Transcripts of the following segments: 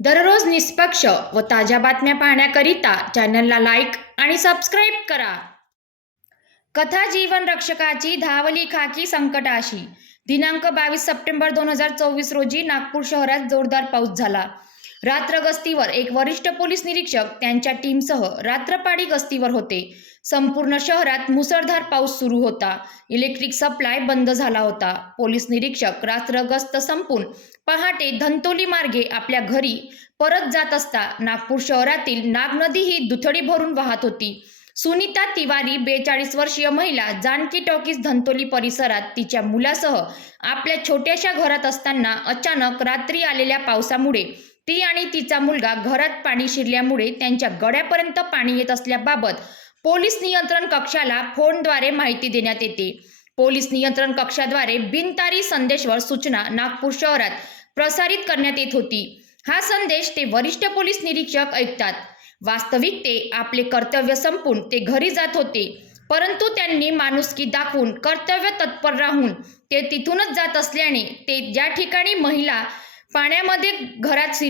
दररोज निष्पक्ष व ताज्या बातम्या पाहण्याकरिता चॅनलला लाईक आणि सबस्क्राईब करा. कथा जीवन रक्षकाची धावली खाकी संकटाशी. दिनांक बावीस सप्टेंबर दोन हजार चोवीस रोजी नागपूर शहरात जोरदार पाऊस झाला. रात्र गस्तीवर एक वरिष्ठ पोलीस निरीक्षक त्यांच्या टीमसह रात्रपाडी गस्तीवर होते. संपूर्ण शहरात मुसळधार पाऊस सुरू होता. इलेक्ट्रिक सप्लाय बंद झाला होता. पोलीस निरीक्षक रात्र गस्त संपून पहाटे धंतोली मार्गे आपल्या घरी परत जात असता नागपूर शहरातील नाग नदी ही दुथडी भरून वाहत होती. सुनीता तिवारी बेचाळीस वर्षीय महिला जानकी टॉकीज धंतोली परिसरात तिच्या मुलासह आपल्या छोट्याशा घरात असताना अचानक रात्री आलेल्या पावसामुळे ती आणि तिचा मुलगा घरात पाणी शिरल्यामुळे त्यांच्या गड्यापर्यंत पाणी येत असल्याबाबत पोलीस नियंत्रण कक्षाला फोनद्वारे माहिती देण्यात येते. पोलीस नियंत्रण कक्षाद्वारे बिनतारी संदेशवर सूचना नागपूर शहरात प्रसारित करण्यात येत होती. हा संदेश ते वरिष्ठ पोलीस निरीक्षक ऐकतात. वास्तविक ते आपले कर्तव्य संपून ते घरी जात होते. परंतु त्यांनी माणुसकी दाखवून कर्तव्य तत्पर राहून ते तिथूनच जात असल्याने ते ज्या ठिकाणी महिला पाण्यामध्ये घरात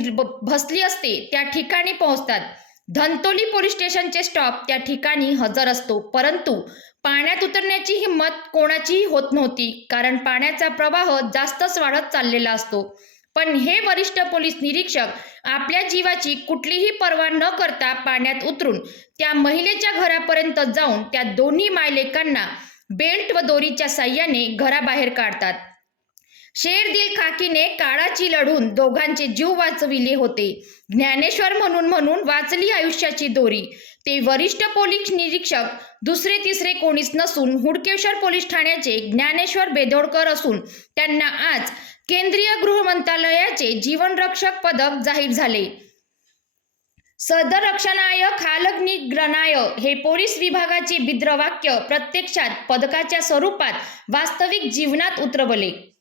भसली असते त्या ठिकाणी पोहोचतात. धंतोली पोलीस स्टेशनचे स्टॉप त्या ठिकाणी हजर असतो. परंतु पाण्यात उतरण्याची हिंमत कोणाचीही होत नव्हती कारण पाण्याचा प्रवाह जास्तच वाढत चाललेला असतो. पण हे वरिष्ठ पोलीस निरीक्षक आपल्या जीवाची कुठलीही पर्वा न करता पाण्यात उतरून त्या महिलेच्या घरापर्यंत जाऊन त्या दोन्ही मायलेकांना बेल्ट व दोरीच्या साह्याने घराबाहेर काढतात. शेर दिल खाकीने काळाची लढून दोघांचे जीव वाचविले होते. ज्ञानेश्वर म्हणून म्हणून वाचली आयुष्याची दोरी. ते वरिष्ठ पोलीस निरीक्षक दुसरे तिसरे कोणीच नसून हुडकेश्वर पोलीस ठाण्याचे ज्ञानेश्वर बेदोडकर असून त्यांना आज केंद्रीय गृह मंत्रालयाचे जीवनरक्षक पदक जाहीर झाले. सदर रक्षणाय खालग्निग्रणाय हे पोलीस विभागाचे बिद्रवाक्य प्रत्यक्षात पदकाच्या स्वरूपात वास्तविक जीवनात उतरवले.